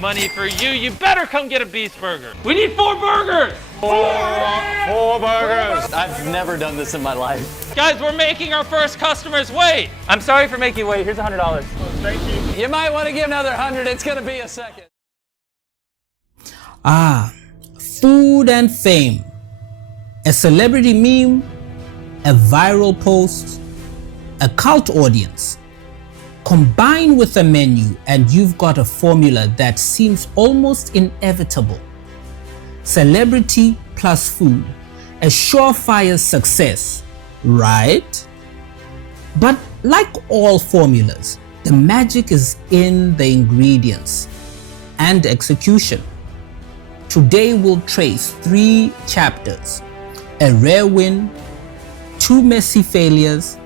money for you. You better come get a Beast Burger. We need 4 burgers. Four burgers. I've never done this in my life. Guys, we're making our first customers wait. I'm sorry for making you wait. Here's $100. Thank you. You might want to give another 100. It's going to be a second. Food and fame. A celebrity meme, a viral post, a cult audience. Combine with a menu and you've got a formula that seems almost inevitable. Celebrity plus food, a surefire success, right? But like all formulas, the magic is in the ingredients and execution. Today we'll trace 3 chapters, a rare win, 2 messy failures,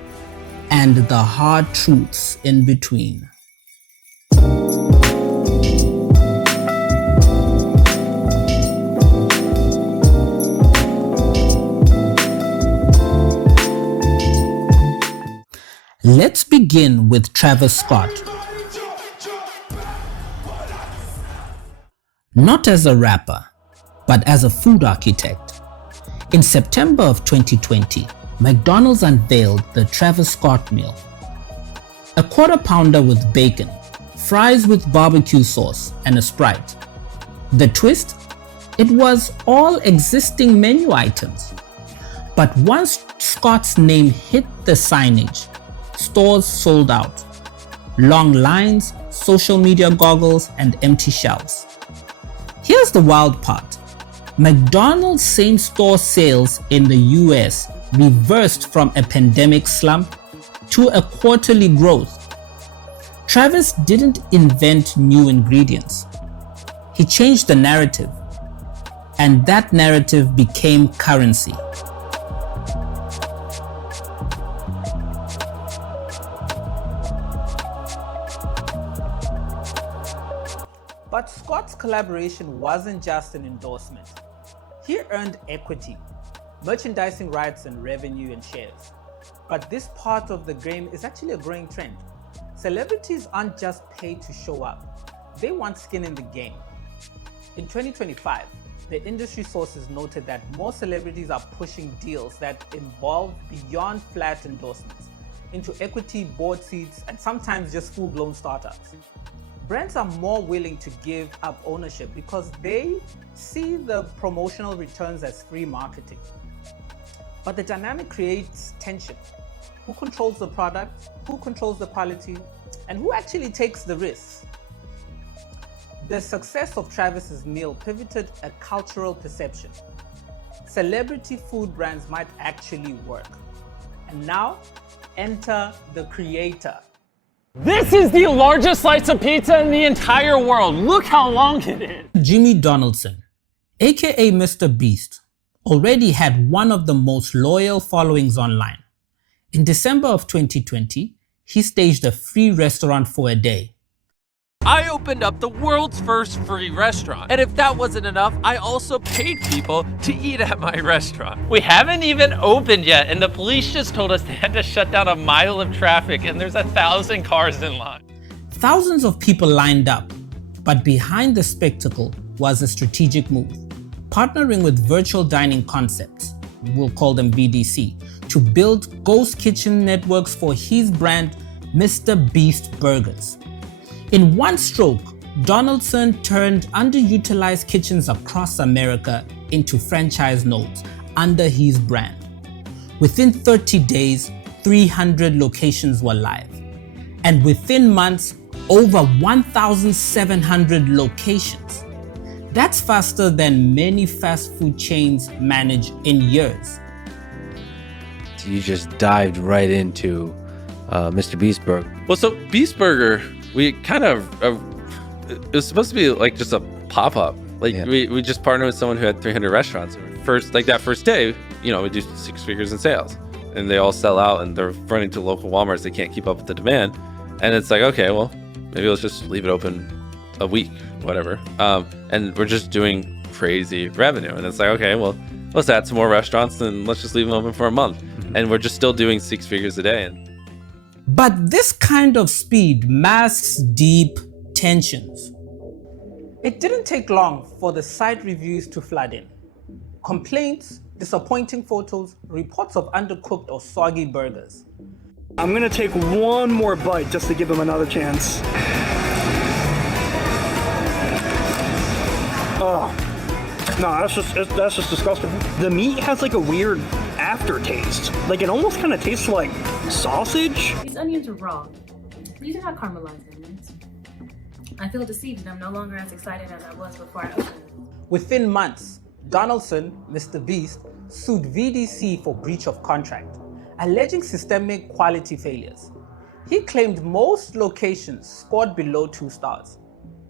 and the hard truths in between. Let's begin with Travis Scott. Not as a rapper, but as a food architect. In September of 2020, McDonald's unveiled the Travis Scott meal. A quarter pounder with bacon, fries with barbecue sauce, and a Sprite. The twist? It was all existing menu items. But once Scott's name hit the signage, stores sold out. Long lines, social media goggles, and empty shelves. Here's the wild part. McDonald's same-store sales in the US reversed from a pandemic slump to a quarterly growth. Travis didn't invent new ingredients. He changed the narrative, and that narrative became currency. But Scott's collaboration wasn't just an endorsement. He earned equity, merchandising rights and revenue and shares. But this part of the game is actually a growing trend. Celebrities aren't just paid to show up. They want skin in the game. In 2025, the industry sources noted that more celebrities are pushing deals that involve beyond flat endorsements into equity, board seats, and sometimes just full-blown startups. Brands are more willing to give up ownership because they see the promotional returns as free marketing. But the dynamic creates tension. Who controls the product? Who controls the quality? And who actually takes the risks? The success of Travis's meal pivoted a cultural perception. Celebrity food brands might actually work. And now, enter the creator. This is the largest slice of pizza in the entire world. Look how long it is. Jimmy Donaldson, aka MrBeast, already had one of the most loyal followings online. In December of 2020, he staged a free restaurant for a day. I opened up the world's first free restaurant. And if that wasn't enough, I also paid people to eat at my restaurant. We haven't even opened yet, and the police just told us they had to shut down a mile of traffic, and there's 1,000 cars in line. Thousands of people lined up, but behind the spectacle was a strategic move, partnering with Virtual Dining Concepts, we'll call them VDC, to build ghost kitchen networks for his brand, MrBeast Burgers. In one stroke, Donaldson turned underutilized kitchens across America into franchise nodes under his brand. Within 30 days, 300 locations were live. And within months, over 1,700 locations. That's faster than many fast food chains manage in years. So you just dived right into MrBeast Burger. Well, so Beast Burger, we kind of, it was supposed to be like just a pop-up. Like we just partnered with someone who had 300 restaurants. That first day, you know, we do 6 figures in sales and they all sell out and they're running to local Walmarts. They can't keep up with the demand. And it's like, okay, well, maybe let's just leave it open a week, whatever. And we're just doing crazy revenue. And it's like, okay, well, let's add some more restaurants and let's just leave them open for a month. And we're just still doing 6 figures a day. But this kind of speed masks deep tensions. It didn't take long for the site reviews to flood in. Complaints, disappointing photos, reports of undercooked or soggy burgers. I'm gonna take one more bite just to give him another chance. Oh, no, that's just disgusting. The meat has like a weird aftertaste. Like it almost kind of tastes like sausage. These onions are raw. These are not caramelized onions. I feel deceived and I'm no longer as excited as I was before I opened them. Within months, Donaldson, MrBeast, sued VDC for breach of contract, alleging systemic quality failures. He claimed most locations scored below 2 stars.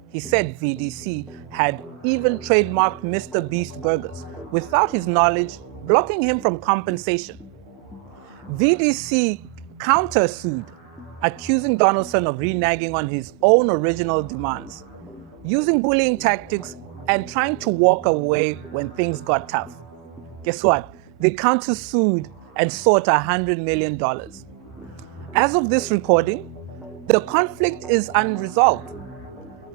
He said VDC had even trademarked MrBeast Burgers without his knowledge, blocking him from compensation. VDC countersued, accusing Donaldson of reneging on his own original demands, using bullying tactics and trying to walk away when things got tough. Guess what? They countersued and sought $100 million. As of this recording, the conflict is unresolved.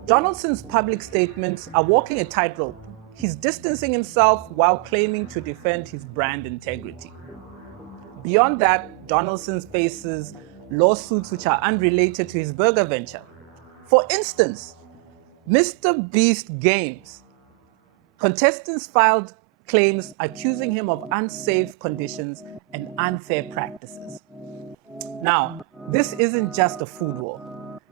Donaldson's public statements are walking a tightrope. He's distancing himself while claiming to defend his brand integrity. Beyond that, Donaldson faces lawsuits which are unrelated to his burger venture. For instance, MrBeast Games. Contestants filed claims accusing him of unsafe conditions and unfair practices. Now, this isn't just a food war.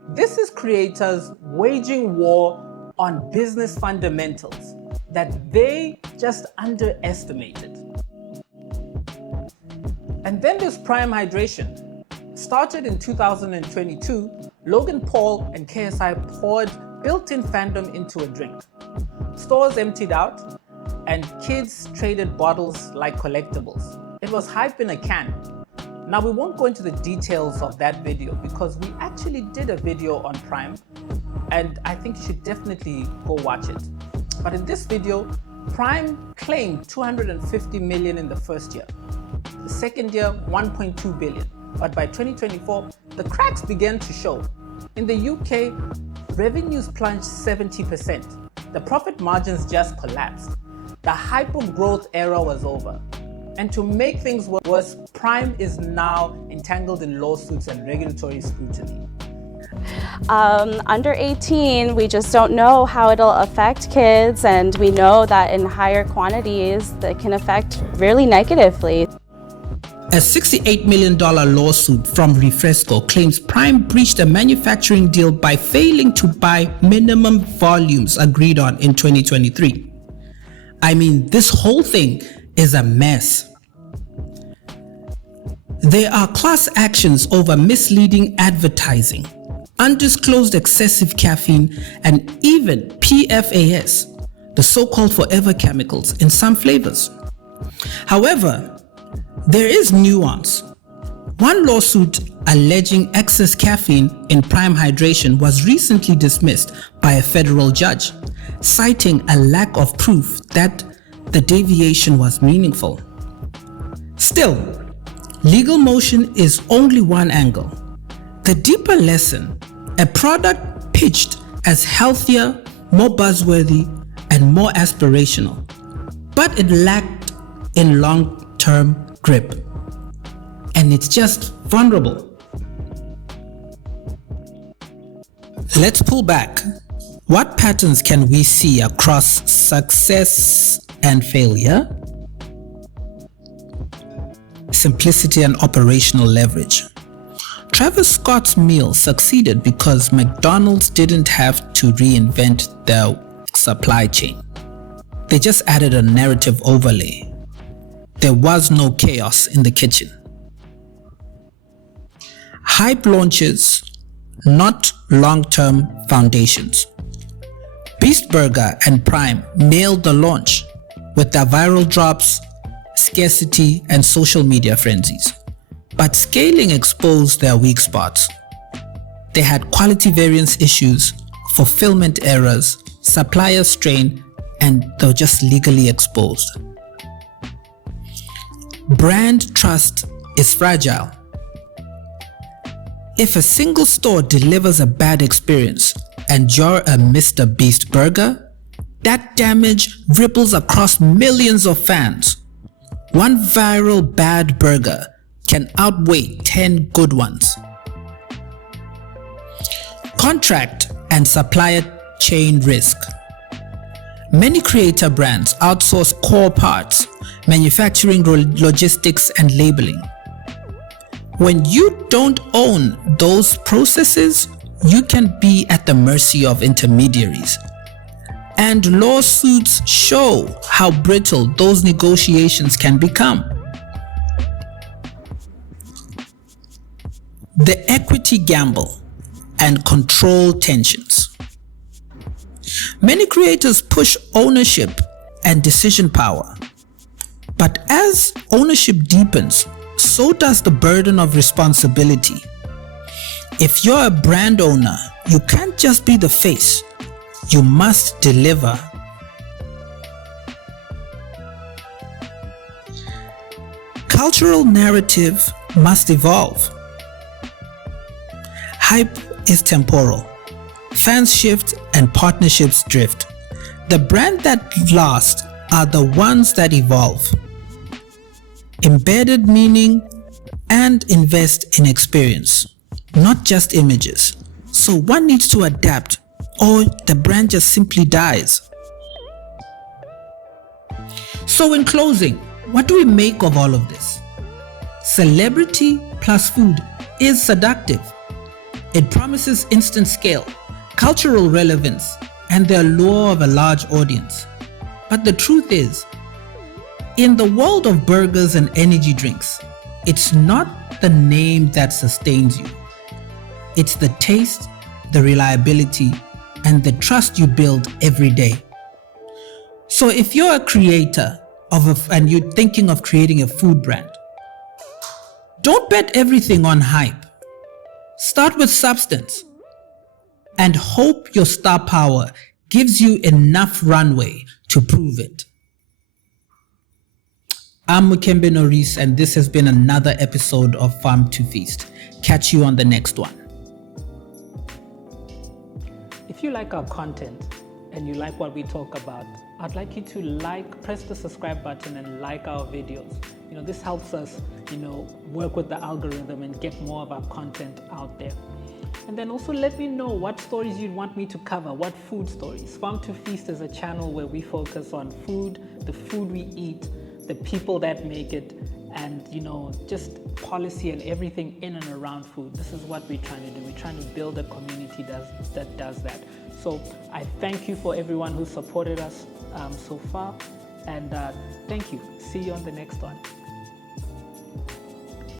This is creators waging war on business fundamentals that they just underestimated. And then there's Prime Hydration. Started in 2022, Logan Paul and KSI poured built-in fandom into a drink. Stores emptied out, and kids traded bottles like collectibles. It was hype in a can. Now, we won't go into the details of that video because we actually did a video on Prime, and I think you should definitely go watch it. But in this video, Prime claimed $250 million in the first year. The second year, $1.2 billion. But by 2024, the cracks began to show. In the UK, revenues plunged 70%. The profit margins just collapsed. The hyper-growth era was over. And to make things worse, Prime is now entangled in lawsuits and regulatory scrutiny. Under 18, we just don't know how it'll affect kids, and we know that in higher quantities that can affect really negatively. A $68 million lawsuit from Refresco claims Prime breached a manufacturing deal by failing to buy minimum volumes agreed on in 2023. I mean, this whole thing is a mess. There are class actions over misleading advertising, undisclosed excessive caffeine, and even PFAS, the so-called forever chemicals in some flavors. However, there is nuance. One lawsuit alleging excess caffeine in Prime Hydration was recently dismissed by a federal judge, citing a lack of proof that the deviation was meaningful. Still, legal motion is only one angle. The deeper lesson, a product pitched as healthier, more buzzworthy, and more aspirational, but it lacked in long-term grip, and it's just vulnerable. Let's pull back. What patterns can we see across success and failure? Simplicity and operational leverage. Travis Scott's meal succeeded because McDonald's didn't have to reinvent their supply chain. They just added a narrative overlay. There was no chaos in the kitchen. Hype launches, not long-term foundations. Beast Burger and Prime nailed the launch with their viral drops, scarcity, and social media frenzies. But scaling exposed their weak spots. They had quality variance issues, fulfillment errors, supplier strain, and they were just legally exposed. Brand trust is fragile. If a single store delivers a bad experience, and you're a MrBeast Burger, that damage ripples across millions of fans. One viral bad burger can outweigh 10 good ones. Contract and supplier chain risk. Many creator brands outsource core parts, manufacturing, logistics, and labeling. When you don't own those processes, you can be at the mercy of intermediaries. And lawsuits show how brittle those negotiations can become. The equity gamble and control tensions. Many creators push ownership and decision power. But as ownership deepens, so does the burden of responsibility. If you're a brand owner, you can't just be the face. You must deliver. Cultural narrative must evolve. Hype is temporal. Fans shift and partnerships drift. The brand that last are the ones that evolve. Embedded meaning and invest in experience, not just images. So one needs to adapt, or the brand just simply dies. So in closing, what do we make of all of this? Celebrity plus food is seductive. It promises instant scale, cultural relevance, and the allure of a large audience. But the truth is, in the world of burgers and energy drinks, it's not the name that sustains you. It's the taste, the reliability, and the trust you build every day. So if you're a creator and you're thinking of creating a food brand, don't bet everything on hype. Start with substance and hope your star power gives you enough runway to prove it. I'm Mukembe Norris, and this has been another episode of Farm to Feast. Catch you on the next one. If you like our content and you like what we talk about, I'd like you to press the subscribe button and like our videos. This helps us, work with the algorithm and get more of our content out there. And then also let me know what stories you'd want me to cover, what food stories. Farm to Feast is a channel where we focus on food, the food we eat, the people that make it, and just policy and everything in and around food. This is what we're trying to do. We're trying to build a community that does that. So I thank you for everyone who supported us so far, and thank you. See you on the next one.